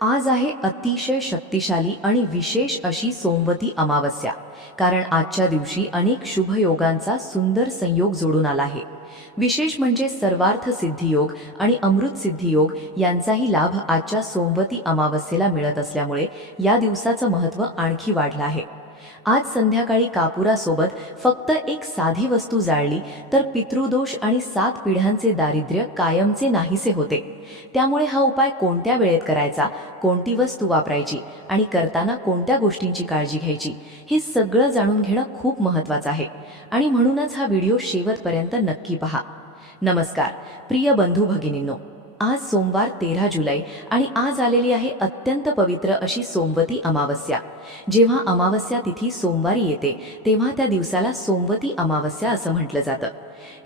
आज आहे अतिशय शक्तिशाली आणि विशेष अशी सोमवती अमावस्या. कारण आजच्या दिवशी अनेक शुभयोगांचा सुंदर संयोग जोडून आला आहे. विशेष म्हणजे सर्वार्थ सिद्धियोग आणि अमृत सिद्धियोग यांचाही लाभ आजच्या सोमवती अमावस्येला मिळत असल्यामुळे या दिवसाचं महत्त्व आणखी वाढलं आहे. आज संध्याकाळी कापुरासोबत फक्त एक साधी वस्तू जाळली तर पितृदोष आणि 7 पिढ्यांचे दारिद्र्य कायमचे नाहीसे होते. त्यामुळे हा उपाय कोणत्या वेळेत करायचा, कोणती वस्तू वापरायची आणि करताना कोणत्या गोष्टींची काळजी घ्यायची हे सगळं जाणून घेणं खूप महत्त्वाचं आहे. आणि म्हणूनच हा व्हिडिओ शेवटपर्यंत नक्की पहा. नमस्कार प्रिय बंधू भगिनींनो, आज सोमवार 13 जुलै आणि आज आलेली आहे अत्यंत पवित्र अशी सोमवती अमावस्या. जेव्हा अमावस्या तिथी सोमवारी येते तेव्हा त्या दिवसाला सोमवती अमावस्या असं म्हटलं जातं.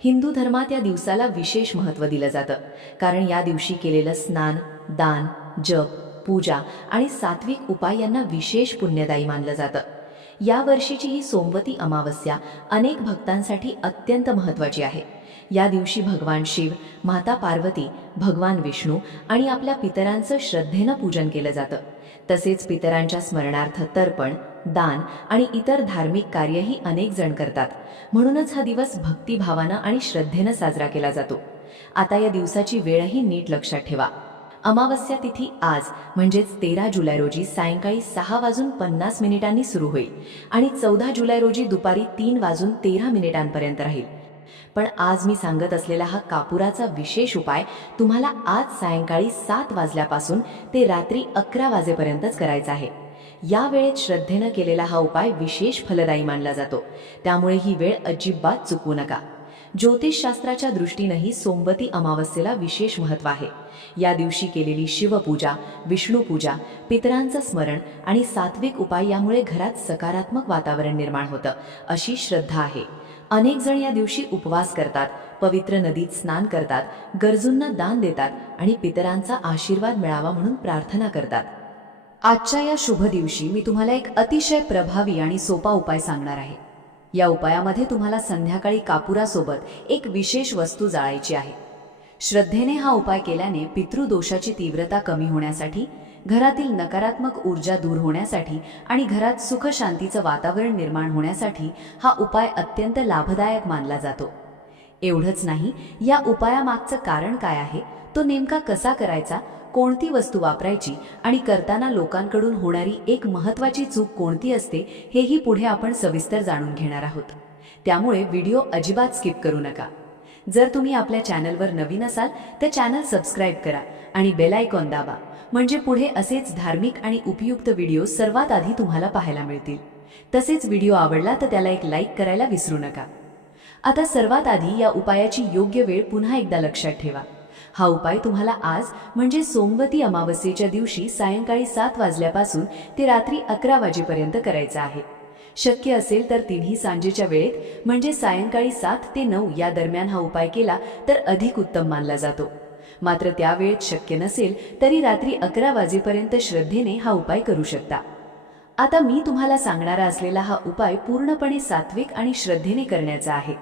हिंदू धर्मात या दिवसाला विशेष महत्त्व दिलं जातं, कारण या दिवशी केलेलं स्नान, दान, जप, पूजा आणि सात्विक उपाय यांना विशेष पुण्यदायी मानलं जातं. या वर्षीची ही सोमवती अमावस्या अनेक भक्तांसाठी अत्यंत महत्त्वाची आहे. या दिवशी भगवान शिव, माता पार्वती, भगवान विष्णू आणि आपल्या पितरांचं श्रद्धेनं पूजन केलं जातं. तसेच पितरांच्या स्मरणार्थ तर्पण, दान आणि इतर धार्मिक कार्यही अनेक जण करतात. म्हणूनच हा दिवस भक्तिभावानं आणि श्रद्धेनं साजरा केला जातो. आता या दिवसाची वेळही नीट लक्षात ठेवा. अमावस्या तिथी आज म्हणजेच 13 जुलै रोजी सायंकाळी 6:50 सुरू होईल आणि 14 जुलै रोजी दुपारी 3:13 राहील. पण आज मी सांगत असलेला हा कापुराचा विशेष उपाय तुम्हाला आज सायंकाळी 7 वाजल्यापासून ते रात्री 11 वाजेपर्यंतच करायचा आहे. या वेळेत श्रद्धेनं केलेला हा उपाय विशेष फलदायी मानला जातो. त्यामुळे ही वेळ अजिबात चुकवू नका. ज्योतिषशास्त्राच्या दृष्टीनेही सोमवती अमावस्येला विशेष महत्त्व आहे. या दिवशी केलेली शिवपूजा, विष्णुपूजा, पितरांचं स्मरण आणि सात्विक उपाय यामुळे घरात सकारात्मक वातावरण निर्माण होतं अशी श्रद्धा आहे. अनेक जण या दिवशी उपवास करतात, पवित्र नदीत स्नान करतात, गरजूंना दान देतात आणि पितरांचा आशीर्वाद मिळावा म्हणून प्रार्थना करतात. आजच्या या शुभ दिवशी मी तुम्हाला एक अतिशय प्रभावी आणि सोपा उपाय सांगणार आहे. या उपायामध्ये तुम्हाला संध्याकाळी कापुरासोबत एक विशेष वस्तू जाळायची आहे. श्रद्धेने हा उपाय केल्याने पितृदोषाची तीव्रता कमी होण्यासाठी, घरातील नकारात्मक ऊर्जा दूर होण्यासाठी आणि घरात सुख शांतीचं वातावरण निर्माण होण्यासाठी हा उपाय अत्यंत लाभदायक मानला जातो. एवढंच नाही, या उपायामागचं कारण काय आहे, तो नेमका कसा करायचा, कोणती वस्तू वापरायची आणि करताना लोकांकडून होणारी एक महत्त्वाची चूक कोणती असते हेही पुढे आपण सविस्तर जाणून घेणार आहोत. त्यामुळे व्हिडिओ अजिबात स्किप करू नका. जर तुम्ही आपल्या चॅनलवर नवीन असाल तर चॅनल सबस्क्राईब करा आणि बेल आयकॉन दाबा, म्हणजे पुढे असेच धार्मिक आणि उपयुक्त व्हिडिओ सर्वात आधी तुम्हाला पाहायला मिळतील. तसेच व्हिडिओ आवडला तर त्याला एक लाईक करायला विसरू नका. आता सर्वात आधी या उपायाची योग्य वेळ पुन्हा एकदा लक्षात ठेवा. हा उपाय तुम्हाला आज म्हणजे सोमवती अमावस्येच्या दिवशी सायंकाळी 7 वाजल्यापासून ते रात्री 11 वाजेपर्यंत करायचा आहे. शक्य असेल तर तिन्ही सांजेच्या वेळेत म्हणजे सायंकाळी 7 ते 9 या दरम्यान हा उपाय केला तर अधिक उत्तम मानला जातो. मात्र त्या वेळेत शक्य नसेल तरी रात्री 11 वाजेपर्यंत श्रद्धेने हा उपाय करू शकता. आता मी तुम्हाला सांगणारा असलेला हा उपाय पूर्णपणे सात्विक आणि श्रद्धेने करण्याचा आहे.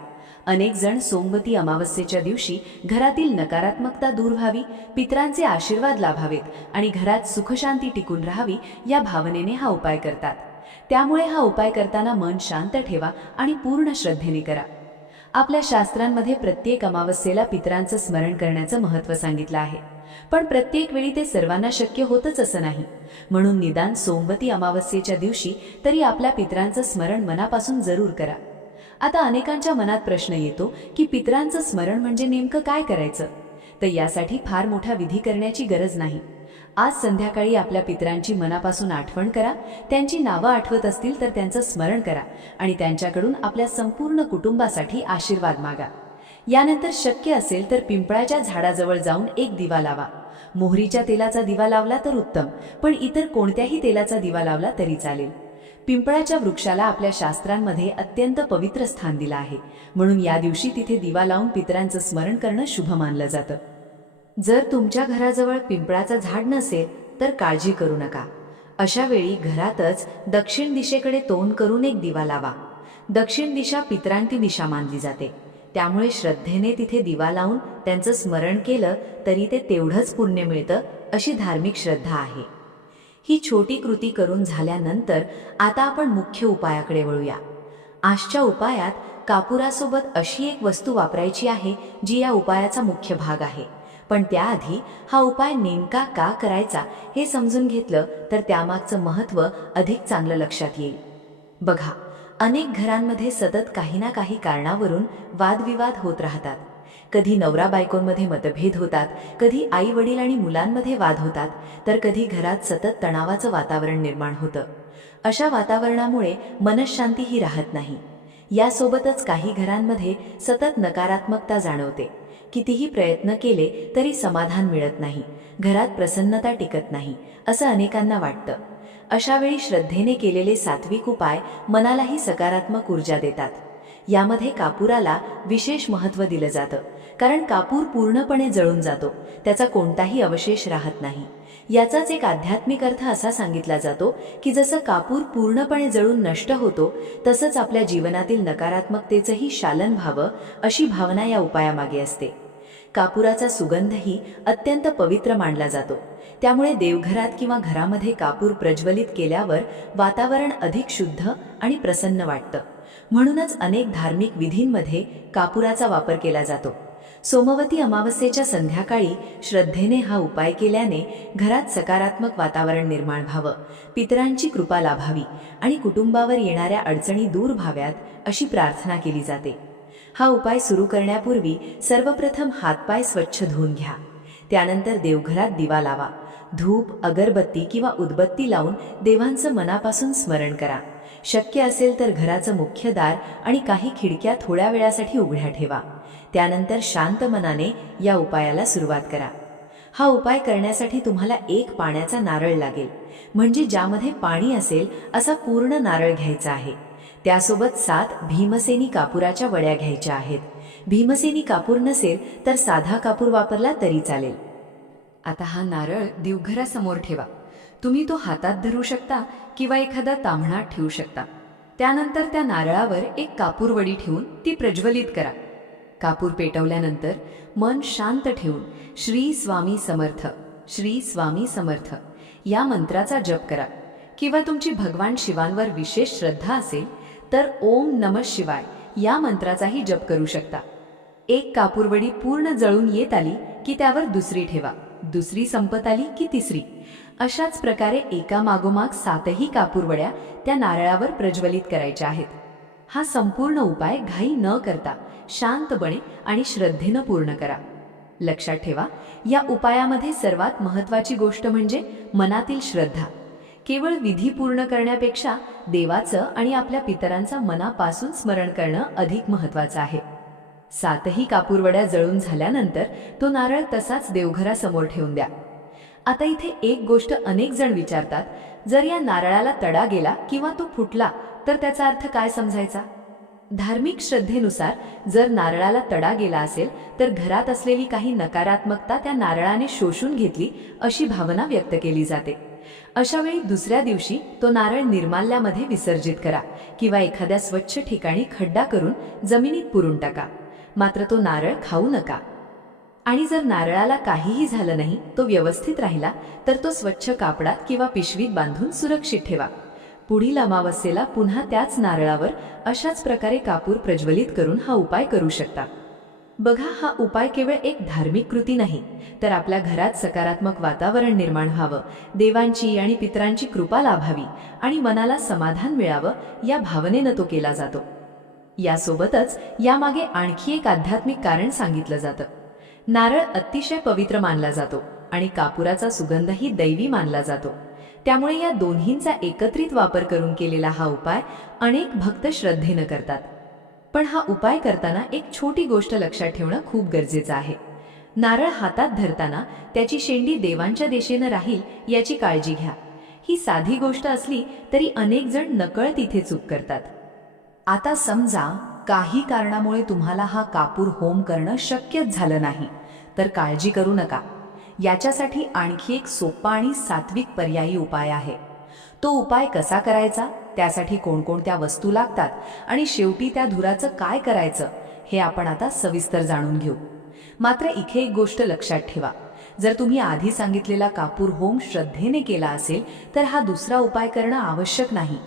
अनेक जण सोमवती अमावस्येच्या दिवशी घरातील नकारात्मकता दूर व्हावी, पितरांचे आशीर्वाद लाभावेत आणि घरात सुखशांती टिकून राहावी या भावनेने हा उपाय करतात. त्यामुळे हा उपाय करताना मन शांत ठेवा आणि पूर्ण श्रद्धेने करा. आपल्या शास्त्रांमध्ये प्रत्येक अमावस्येला पितरांचं स्मरण करण्याचं महत्त्व सांगितलं आहे. पण प्रत्येक वेळी ते सर्वांना शक्य होतच असं नाही. म्हणून निदान सोमवती अमावस्येच्या दिवशी तरी आपल्या पितरांचं स्मरण मनापासून जरूर करा. आता अनेकांच्या मनात प्रश्न येतो की पितरांचं स्मरण म्हणजे नेमकं काय करायचं. तर यासाठी फार मोठा विधी करण्याची गरज नाही. आज संध्याकाळी आपल्या पितरांची मनापासून आठवण करा, त्यांची नावं आठवत असतील तर त्यांचं स्मरण करा आणि त्यांच्याकडून आपल्या संपूर्ण कुटुंबासाठी आशीर्वाद मागा. यानंतर शक्य असेल तर पिंपळाच्या झाडाजवळ जाऊन एक दिवा लावा. मोहरीच्या तेलाचा दिवा लावला तर उत्तम, पण इतर कोणत्याही तेलाचा दिवा लावला तरी चालेल. पिंपळाच्या वृक्षाला आपल्या शास्त्रांमध्ये अत्यंत पवित्र स्थान दिलं आहे. म्हणून या दिवशी तिथे दिवा लावून पितरांचं स्मरण करणं शुभ मानलं जातं. जर तुमच्या घराजवळ पिंपळाचं झाड नसेल तर काळजी करू नका. अशा वेळी घरातच दक्षिण दिशेकडे तोंड करून एक दिवा लावा. दक्षिण दिशा पितरांची दिशा मानली जाते. त्यामुळे श्रद्धेने तिथे दिवा लावून त्यांचं स्मरण केलं तरी ते तेवढंच पुण्य मिळतं अशी धार्मिक श्रद्धा आहे. ही छोटी कृती करून झाल्यानंतर आता आपण मुख्य उपायाकडे वळूया. आजच्या उपायात कापुरासोबत अशी एक वस्तू वापरायची आहे जी या उपायाचा मुख्य भाग आहे. पण त्याआधी हा उपाय नेमका का करायचा हे समजून घेतलं तर त्यामागचं महत्त्व अधिक चांगलं लक्षात येईल. बघा, अनेक घरांमध्ये सतत काही ना काही कारणावरून वादविवाद होत राहतात. कधी नवरा बायकोंमध्ये मतभेद होतात, कधी आई वडील आणि मुलांमध्ये वाद होतात, तर कधी घरात सतत तणावाचं वातावरण निर्माण होतं. अशा वातावरणामुळे मनःशांतीही राहत नाही. यासोबतच काही घरांमध्ये सतत नकारात्मकता जाणवते. कितीही प्रयत्न केले तरी समाधान मिळत नाही, घरात प्रसन्नता टिकत नाही, असं अनेकांना वाटतं. अशा वेळी श्रद्धेने केलेले सात्विक उपाय मनालाही सकारात्मक ऊर्जा देतात. यामध्ये कापुराला विशेष महत्त्व दिलं जातं, कारण कापूर पूर्णपणे जळून जातो, त्याचा कोणताही अवशेष राहत नाही. याचाच एक आध्यात्मिक अर्थ असा सांगितला जातो की जसं कापूर पूर्णपणे जळून नष्ट होतो, तसंच आपल्या जीवनातील नकारात्मकतेचंही शालन व्हावं अशी भावना या उपायामागे असते. कापुराचा सुगंधही अत्यंत पवित्र मानला जातो. त्यामुळे देवघरात किंवा घरामध्ये कापूर प्रज्वलित केल्यावर वातावरण अधिक शुद्ध आणि प्रसन्न वाटतं. म्हणूनच अनेक धार्मिक विधींमध्ये कापुराचा वापर केला जातो. सोमवती अमावस्येच्या संध्याकाळी श्रद्धेने हा उपाय केल्याने घरात सकारात्मक वातावरण निर्माण व्हावं, पितरांची कृपा लाभावी आणि कुटुंबावर येणाऱ्या अडचणी दूर व्हाव्यात अशी प्रार्थना केली जाते. हा उपाय सुरू करण्यापूर्वी सर्वप्रथम हातपाय स्वच्छ धुवून घ्या. त्यानंतर देवघरात दिवा लावा. धूप, अगरबत्ती किंवा उदबत्ती लावून देवांचं मनापासून स्मरण करा. शक्य असेल तर घराचं मुख्य दार आणि काही खिडक्या थोड्या वेळासाठी उघड्या ठेवा. त्यानंतर शांत मनाने या उपायाला सुरुवात करा. हा उपाय करण्यासाठी तुम्हाला एक पाण्याचा नारळ लागेल, म्हणजे ज्यामध्ये पाणी असेल असा पूर्ण नारळ घ्यायचा आहे. त्यासोबत 7 भीमसेनी कापुराच्या वड्या घ्यायच्या आहेत. भीमसेनी कापूर नसेल तर साधा कापूर वापरला तरी चालेल. आता हा नारळ देवघरासमोर ठेवा. तुम्ही तो हातात धरू शकता किंवा एखादा ताम्हणात ठेवू शकता. त्यानंतर त्या नारळावर एक कापूर वडी ठेवून ती प्रज्वलित करा. कापूर पेटवल्यानंतर मन शांत ठेवून श्री स्वामी समर्थ, श्री स्वामी समर्थ या मंत्राचा जप करा. किंवा तुमची भगवान शिवांवर विशेष श्रद्धा असेल तर ओम नमः शिवाय या मंत्राचाही जप करू शकता. एक कापूरवडी पूर्ण जळून येत आली की त्यावर दुसरी ठेवा, दुसरी संपत आली की तिसरी. अशाच प्रकारे एका मागोमाग 7ही कापूरवड्या त्या नारळावर प्रज्वलित करायच्या आहेत. हा संपूर्ण उपाय घाई न करता शांतपणे आणि श्रद्धेनं पूर्ण करा. लक्षात ठेवा, या उपायामध्ये सर्वात महत्त्वाची गोष्ट म्हणजे मनातील श्रद्धा. केवळ विधी पूर्ण करण्यापेक्षा देवाचं आणि आपल्या पितरांचा मनापासून स्मरण करणं अधिक महत्त्वाचं आहे. 7ही कापूरवड्या जळून झाल्यानंतर तो नारळ तसाच देवघरासमोर ठेवून द्या. आता इथे एक गोष्ट अनेक जण विचारतात, जर या नारळाला तडा गेला किंवा तो फुटला तर त्याचा अर्थ काय समजायचा? धार्मिक श्रद्धेनुसार जर नारळाला तडा गेला असेल तर घरात असलेली काही नकारात्मकता त्या नारळाने शोषून घेतली अशी भावना व्यक्त केली जाते. अशा वेळी दुसऱ्या दिवशी तो नारळ निर्माल्यामध्ये विसर्जित करा किंवा एखाद्या स्वच्छ ठिकाणी खड्डा करून जमिनीत पुरून टाका. मात्र तो नारळ खाऊ नका. आणि जर नारळाला काहीही झालं नाही, तो व्यवस्थित राहिला तर तो स्वच्छ कापडात किंवा पिशवीत बांधून सुरक्षित ठेवा. पुढील अमावस्येला पुन्हा त्याच नारळावर अशाच प्रकारे कापूर प्रज्वलित करून हा उपाय करू शकता. बघा, हा उपाय केवळ एक धार्मिक कृती नाही, तर आपल्या घरात सकारात्मक वातावरण निर्माण व्हावं, देवांची आणि पितरांची कृपा लाभावी आणि मनाला समाधान मिळावं या भावनेनं तो केला जातो. यासोबतच यामागे आणखी एक आध्यात्मिक कारण सांगितलं जातं. नारळ अतिशय पवित्र मानला जातो आणि कापुराचा सुगंधही दैवी मानला जातो. त्यामुळे या दोन्हींचा एकत्रित वापर करून केलेला हा उपाय अनेक भक्त श्रद्धेनं करतात. पण हा उपाय करताना एक छोटी गोष्ट लक्षात ठेवणं खूप गरजेचं आहे. नारळ हातात धरताना त्याची शेंडी देवांच्या दिशेनं राहील याची काळजी घ्या. ही साधी गोष्ट असली तरी अनेक जण नकळत इथे चूक करतात. आता समजा काही कारणामुळे तुम्हाला हा कापूर होम करणं शक्यच झालं नाही, तर काळजी करू नका. याच्यासाठी आणखी एक सोपा आणि सात्विक पर्यायी उपाय आहे. तो उपाय कसा करायचा, त्यासाठी कोणकोणत्या वस्तू लागतात आणि शेवटी त्या धुराचं काय करायचं हे आपण आता सविस्तर जाणून घेऊ. मात्र इथे एक गोष्ट लक्षात ठेवा, जर तुम्ही आधी सांगितलेला कापूर होम श्रद्धेने केला असेल तर हा दुसरा उपाय करणं आवश्यक नाही.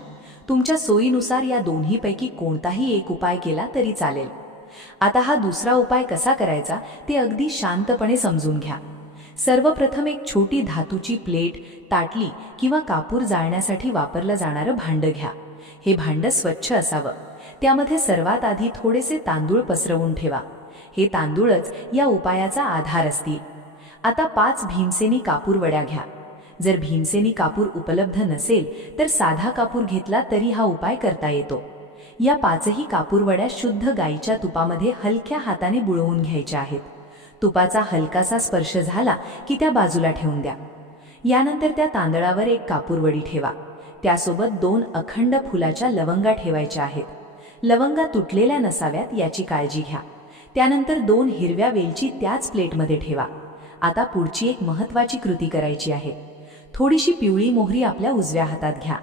तुमच्या सोयीनुसार या दोन्हीपैकी कोणताही एक उपाय केला तरी चालेल. आता हा दुसरा उपाय कसा करायचा ते अगदी शांतपणे समजून घ्या. सर्वप्रथम एक छोटी धातूची प्लेट, ताटली किंवा कापूर जाळण्यासाठी वापरलं जाणारं भांडं घ्या. हे भांडं स्वच्छ असावं. त्यामध्ये सर्वात आधी थोडेसे तांदूळ पसरवून ठेवा. हे तांदूळच या उपायाचा आधार असतील. आता 5 भीमसेनी कापूर वड्या घ्या. जर भीमसेनी कापूर उपलब्ध नसेल तर साधा कापूर घेतला तरी हा उपाय करता येतो. या 5ही कापूर वड्या शुद्ध गाईच्या तुपामध्ये हलक्या हाताने बुडवून घ्यायच्या आहेत. तुपाचा हलकासा स्पर्श झाला की त्या बाजूला ठेवून द्या. यानंतर त्या तांदळावर एक कापूरवडी ठेवा. त्यासोबत 2 अखंड फुलाच्या लवंगा ठेवायच्या आहेत. लवंगा तुटलेल्या नसाव्यात याची काळजी घ्या. त्यानंतर 2 हिरव्या वेलची त्याच प्लेटमध्ये ठेवा. आता पुढची एक महत्त्वाची कृती करायची आहे. थोडीशी पिवळी मोहरी आपल्या उजव्या हातात घ्या.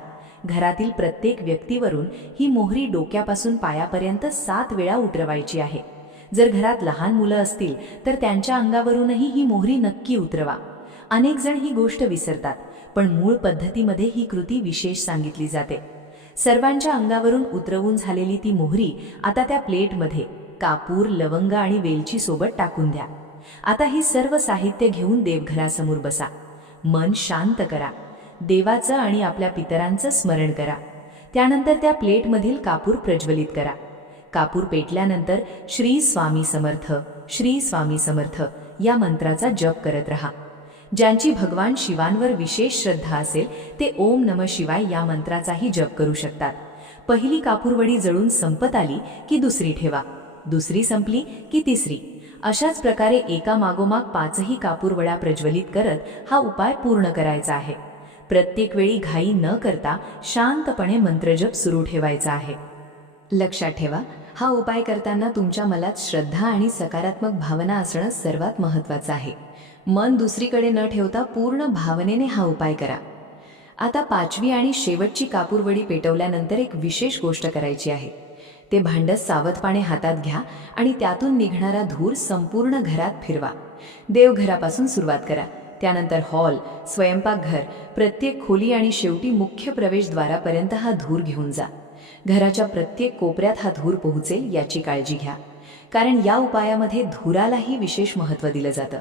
घरातील प्रत्येक व्यक्तीवरून ही मोहरी डोक्यापासून पायापर्यंत 7 वेळा उतरवायची आहे. जर घरात लहान मुलं असतील तर त्यांच्या अंगावरूनही ही मोहरी नक्की उतरवा. अनेक जण ही गोष्ट विसरतात, पण मूळ पद्धतीमध्ये ही कृती विशेष सांगितली जाते. सर्वांच्या अंगावरून उतरवून झालेली ती मोहरी आता त्या प्लेटमध्ये कापूर, लवंगा आणि वेलची सोबत टाकून द्या. आता ही सर्व साहित्य घेऊन देवघरासमोर बसा. मन शांत करा. देवाचं आणि आपल्या पितरांचं स्मरण करा. त्यानंतर त्या प्लेटमधील कापूर प्रज्वलित करा. कापूर पेटल्यानंतर श्री स्वामी समर्थ, श्री स्वामी समर्थ या मंत्राचा जप करत रहा. ज्यांची भगवान शिवांवर विशेष श्रद्धा असेल ते ओम नमः शिवाय या मंत्राचाही जप करू शकतात. पहिली कापूरवडी जळून संपत आली की दुसरी ठेवा. दुसरी संपली की तिसरी. अशाच प्रकारे एका मागोमाग 5ही कापूरवड्या प्रज्वलित करत हा उपाय पूर्ण करायचा आहे. प्रत्येक वेळी घाई न करता शांतपणे मंत्रजप सुरू ठेवायचा आहे. लक्षात ठेवा, हा उपाय करताना तुमच्या मनात श्रद्धा आणि सकारात्मक भावना असणं सर्वात महत्त्वाचं आहे. मन दुसरीकडे न ठेवता पूर्ण भावनेने हा उपाय करा. आता 5वी आणि शेवटची कापूरवडी पेटवल्यानंतर एक विशेष गोष्ट करायची आहे. ते भांडं सावधपणे हातात घ्या आणि त्यातून निघणारा धूर संपूर्ण घरात फिरवा. देवघरापासून सुरुवात करा. त्यानंतर हॉल, स्वयंपाकघर, प्रत्येक खोली आणि शेवटी मुख्य प्रवेशद्वारापर्यंत हा धूर घेऊन जा. घराच्या प्रत्येक कोपऱ्यात हा धूर पोहोचेल याची काळजी घ्या, कारण या उपायामध्ये धुरालाही विशेष महत्त्व दिलं जातं.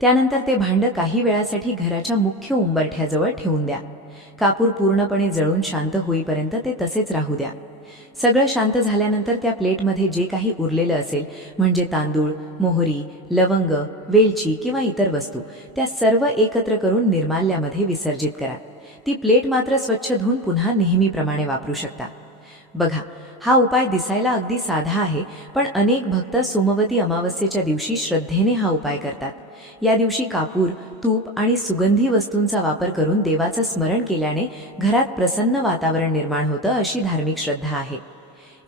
त्यानंतर ते भांडं काही वेळासाठी घराच्या मुख्य उंबरठ्याजवळ ठेवून द्या. कापूर पूर्णपणे जळून शांत होईपर्यंत ते तसेच राहू द्या. सगळं शांत झाल्यानंतर त्या प्लेटमध्ये जे काही उरलेलं असेल, म्हणजे तांदूळ, मोहरी, लवंग, वेलची किंवा इतर वस्तू, त्या सर्व एकत्र करून निर्माल्यामध्ये विसर्जित करा. ती प्लेट मात्र स्वच्छ धुवून पुन्हा नेहमीप्रमाणे वापरू शकता. बघा, हा उपाय दिसायला अगदी साधा आहे, पण अनेक भक्त सोमवती अमावस्येच्या दिवशी श्रद्धेने हा उपाय करतात. या दिवशी कापूर, तूप आणि सुगंधी वस्तूंचा वापर करून देवाचं स्मरण केल्याने घरात प्रसन्न वातावरण निर्माण होतं अशी धार्मिक श्रद्धा आहे.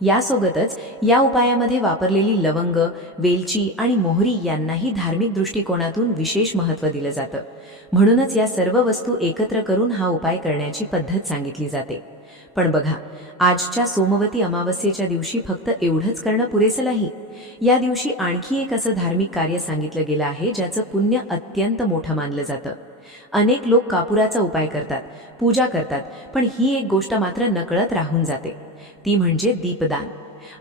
यासोबतच या उपायामध्ये वापरलेली लवंग, वेलची आणि मोहरी यांनाही धार्मिक दृष्टिकोनातून विशेष महत्त्व दिलं जातं. म्हणूनच या सर्व वस्तू एकत्र करून हा उपाय करण्याची पद्धत सांगितली जाते. पण बघा, आजच्या सोमवती अमावस्येच्या दिवशी फक्त एवढंच करणं पुरेसं नाही. या दिवशी आणखी एक असं धार्मिक कार्य सांगितलं गेलं आहे ज्याचं पुण्य अत्यंत मोठं मानलं जातं. अनेक लोक कापुराचा उपाय करतात, पूजा करतात, पण ही एक गोष्ट मात्र नकळत राहून जाते. ती म्हणजे दीपदान.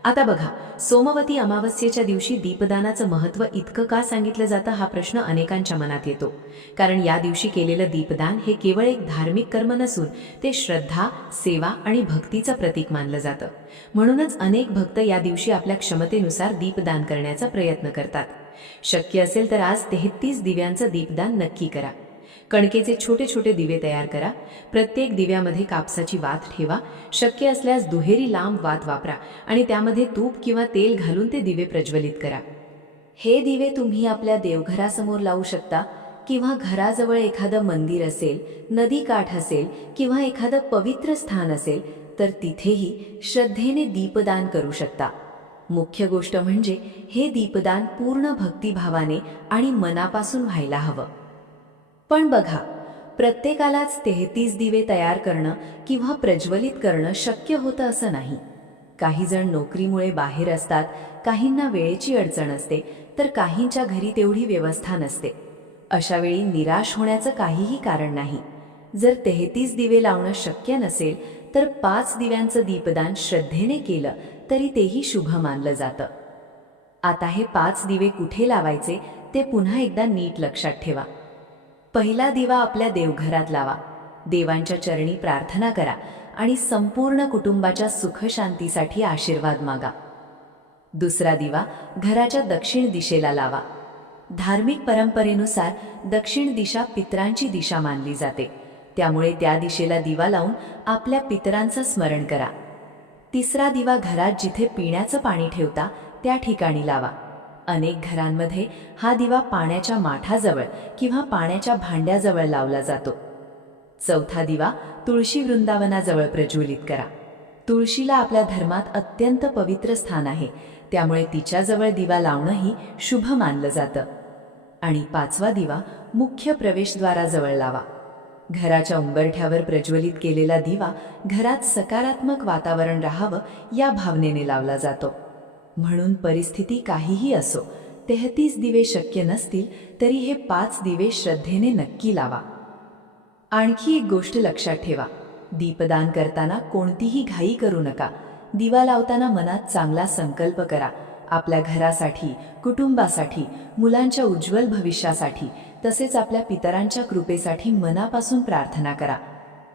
आता बघा, सोमवती अमावस्येच्या दिवशी दीपदानाचं महत्त्व इतकं का सांगितलं जातं हा प्रश्न अनेकांच्या मनात येतो. कारण या दिवशी केलेलं दीपदान हे केवळ एक धार्मिक कर्म नसून ते श्रद्धा, सेवा आणि भक्तीचं प्रतीक मानलं जातं. म्हणूनच अनेक भक्त या दिवशी आपल्या क्षमतेनुसार दीपदान करण्याचा प्रयत्न करतात. शक्य असेल तर आज 33 दिव्यांचं दीपदान नक्की करा. कणकेचे छोटे छोटे दिवे तयार करा. प्रत्येक दिव्यामध्ये कापसाची वात ठेवा. शक्य असल्यास दुहेरी लांब वात वापरा आणि त्यामध्ये तूप किंवा तेल घालून ते दिवे प्रज्वलित करा. हे दिवे तुम्ही आपल्या देवघरासमोर लावू शकता किंवा घराजवळ एखादं मंदिर असेल, नदी काठ असेल किंवा एखादं पवित्र स्थान असेल तर तिथेही श्रद्धेने दीपदान करू शकता. मुख्य गोष्ट म्हणजे हे दीपदान पूर्ण भक्तिभावाने आणि मनापासून व्हायला हवं. पण बघा, प्रत्येकालाच 33 दिवे तयार करणं किंवा प्रज्वलित करणं शक्य होतं असं नाही. काही जण नोकरीमुळे बाहेर असतात, काहींना वेळेची अडचण असते, तर काहींच्या घरी तेवढी व्यवस्था नसते. अशा वेळी निराश होण्याचं काहीही कारण नाही. जर 33 दिवे लावणं शक्य नसेल तर 5 दिव्यांचं दीपदान श्रद्धेने केलं तरी तेही शुभ मानलं जातं. आता हे 5 दिवे कुठे लावायचे ते पुन्हा एकदा नीट लक्षात ठेवा. पहिला दिवा आपल्या देवघरात लावा. देवांच्या चरणी प्रार्थना करा आणि संपूर्ण कुटुंबाच्या सुखशांतीसाठी आशीर्वाद मागा. दुसरा दिवा घराच्या दक्षिण दिशेला लावा. धार्मिक परंपरेनुसार दक्षिण दिशा पितरांची दिशा मानली जाते, त्यामुळे त्या दिशेला दिवा लावून आपल्या पितरांचं स्मरण करा. तिसरा दिवा घरात जिथे पिण्याचं पाणी ठेवता त्या ठिकाणी लावा. अनेक घरांमध्ये हा दिवा पाण्याच्या माठाजवळ किंवा पाण्याच्या भांड्याजवळ लावला जातो. चौथा दिवा तुळशी वृंदावनाजवळ प्रज्वलित करा. तुळशीला आपल्या धर्मात अत्यंत पवित्र स्थान आहे, त्यामुळे तिच्याजवळ दिवा लावणंही शुभ मानलं जातं. आणि 5वा दिवा मुख्य प्रवेशद्वाराजवळ लावा. घराच्या उंबरठ्यावर प्रज्वलित केलेला दिवा घरात सकारात्मक वातावरण राहावं या भावनेने लावला जातो. म्हणून परिस्थिती काहीही असो, 33 दिवे शक्य नसतील तरी हे 5 दिवे श्रद्धेने नक्की लावा. आणखी एक गोष्ट लक्षात ठेवा, दीपदान करताना कोणतीही घाई करू नका. दिवा लावताना मनात चांगला संकल्प करा. आपल्या घरासाठी, कुटुंबासाठी, मुलांच्या उज्ज्वल भविष्यासाठी तसेच आपल्या पितरांच्या कृपेसाठी मनापासून प्रार्थना करा.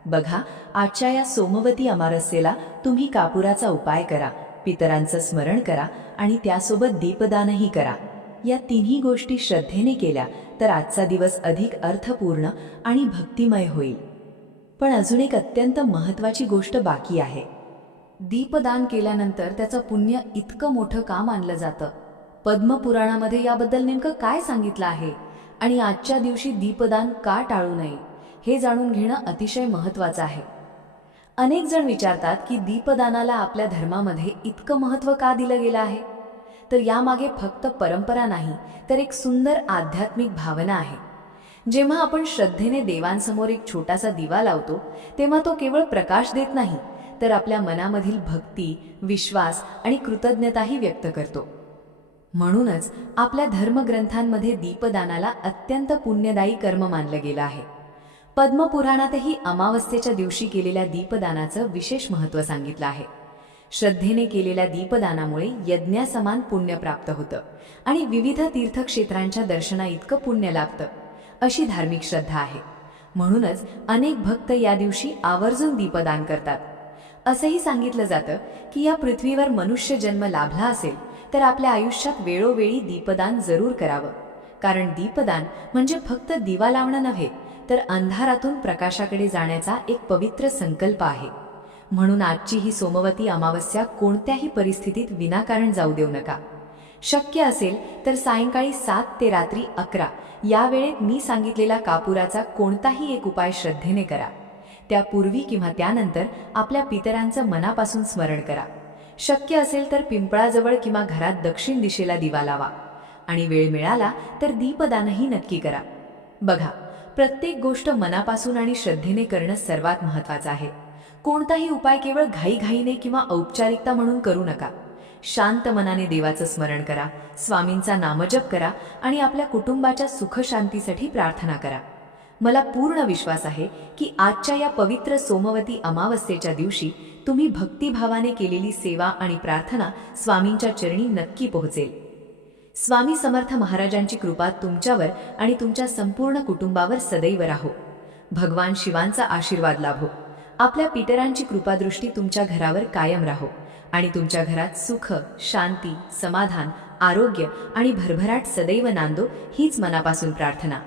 बघा, आजच्या या सोमवती अमावस्येला तुम्ही कापुराचा उपाय करा, पितरांचं स्मरण करा आणि त्यासोबत दीपदानही करा. या तिन्ही गोष्टी श्रद्धेने केल्या तर आजचा दिवस अधिक अर्थपूर्ण आणि भक्तिमय होईल. पण अजून एक अत्यंत महत्त्वाची गोष्ट बाकी आहे. दीपदान केल्यानंतर त्याचं पुण्य इतकं मोठं का मानलं जातं? पद्मपुराणामध्ये याबद्दल नेमकं काय सांगितलं आहे आणि आजच्या दिवशी दीपदान का टाळू नये हे जाणून घेणं अतिशय महत्त्वाचं आहे. अनेक जण विचारतात की दीपदानाला आपल्या धर्मामध्ये इतकं महत्त्व का दिलं गेलं आहे? तर यामागे फक्त परंपरा नाही, तर एक सुंदर आध्यात्मिक भावना आहे. जेव्हा आपण श्रद्धेने देवांसमोर एक छोटासा दिवा लावतो तेव्हा तो केवळ प्रकाश देत नाही, तर आपल्या मनामधील भक्ती, विश्वास आणि कृतज्ञताही व्यक्त करतो. म्हणूनच आपल्या धर्मग्रंथांमध्ये दीपदानाला अत्यंत पुण्यदायी कर्म मानलं गेलं आहे. पद्मपुराणातही अमावस्येच्या दिवशी केलेल्या दीपदानाचं विशेष महत्त्व सांगितलं आहे. श्रद्धेने केलेल्या दीपदानामुळे यज्ञासमान पुण्य प्राप्त होतं आणि विविध तीर्थक्षेत्रांच्या दर्शना इतकं पुण्य लाभतं, अशी धार्मिक श्रद्धा आहे. म्हणूनच अनेक भक्त या दिवशी आवर्जून दीपदान करतात. असंही सांगितलं जातं की या पृथ्वीवर मनुष्य जन्म लाभला असेल तर आपल्या आयुष्यात वेळोवेळी दीपदान जरूर करावं. कारण दीपदान म्हणजे फक्त दिवा लावणं नव्हे, तर अंधारातून प्रकाशाकडे जाण्याचा एक पवित्र संकल्प आहे. म्हणून आजची ही सोमवती अमावस्या कोणत्याही परिस्थितीत विनाकारण जाऊ देऊ नका. शक्य असेल तर सायंकाळी 7 ते रात्री 11 या वेळेत मी सांगितलेला कापुराचा कोणताही एक उपाय श्रद्धेने करा. त्यापूर्वी किंवा त्यानंतर आपल्या पितरांचं मनापासून स्मरण करा. शक्य असेल तर पिंपळाजवळ किंवा घरात दक्षिण दिशेला दिवा लावा आणि वेळ मिळाला तर दीपदानही नक्की करा. बघा, प्रत्येक गोष्ट मनापासून आणि श्रद्धेने करणं सर्वात महत्त्वाचं आहे. कोणताही उपाय केवळ घाईघाईने किंवा औपचारिकता म्हणून करू नका. शांत मनाने देवाचं स्मरण करा, स्वामींचा नामजप करा आणि आपल्या कुटुंबाच्या सुखशांतीसाठी प्रार्थना करा. मला पूर्ण विश्वास आहे की आजच्या या पवित्र सोमवती अमावस्येच्या दिवशी तुम्ही भक्तिभावाने केलेली सेवा आणि प्रार्थना स्वामींच्या चरणी नक्की पोहोचेल. स्वामी समर्थ महाराजांची कृपा तुमच्यावर आणि तुमच्या संपूर्ण कुटुंबावर सदैव राहो. भगवान शिवांचा आशीर्वाद लाभो. आपल्या पितरांची कृपादृष्टी तुमच्या घरावर कायम राहो आणि तुमच्या घरात सुख, शांती, समाधान, आरोग्य आणि भरभराट सदैव नांदो, हीच मनापासून प्रार्थना.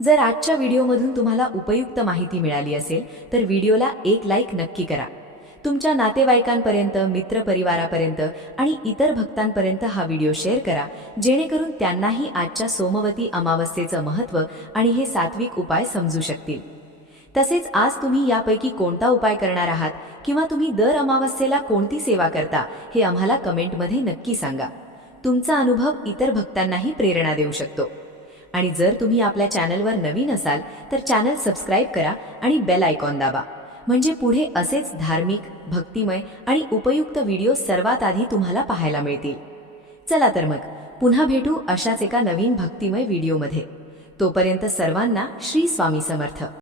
जर आजच्या व्हिडिओमधून तुम्हाला उपयुक्त माहिती मिळाली असेल तर व्हिडिओला एक लाईक नक्की करा. तुमच्या नातेवाईकांपर्यंत, मित्रपरिवारापर्यंत आणि इतर भक्तांपर्यंत हा व्हिडिओ शेअर करा, जेणेकरून त्यांनाही आजच्या सोमवती अमावस्येचं महत्त्व आणि हे सात्विक उपाय समजू शकतील. तसेच आज तुम्ही यापैकी कोणता उपाय करणार आहात किंवा तुम्ही दर अमावस्येला कोणती सेवा करता हे आम्हाला कमेंटमध्ये नक्की सांगा. तुमचा अनुभव इतर भक्तांनाही प्रेरणा देऊ शकतो. आणि जर तुम्ही आपल्या चॅनलवर नवीन असाल तर चॅनल सबस्क्राईब करा आणि बेल आयकॉन दाबा, म्हणजे पुढे असेच धार्मिक, भक्तिमय आणि उपयुक्त व्हिडिओ सर्वात आधी तुम्हाला पाहायला मिळतील. चला तर मग पुन्हा भेटू अशाच एका नवीन भक्तिमय व्हिडिओमध्ये. तोपर्यंत सर्वांना श्री स्वामी समर्थ.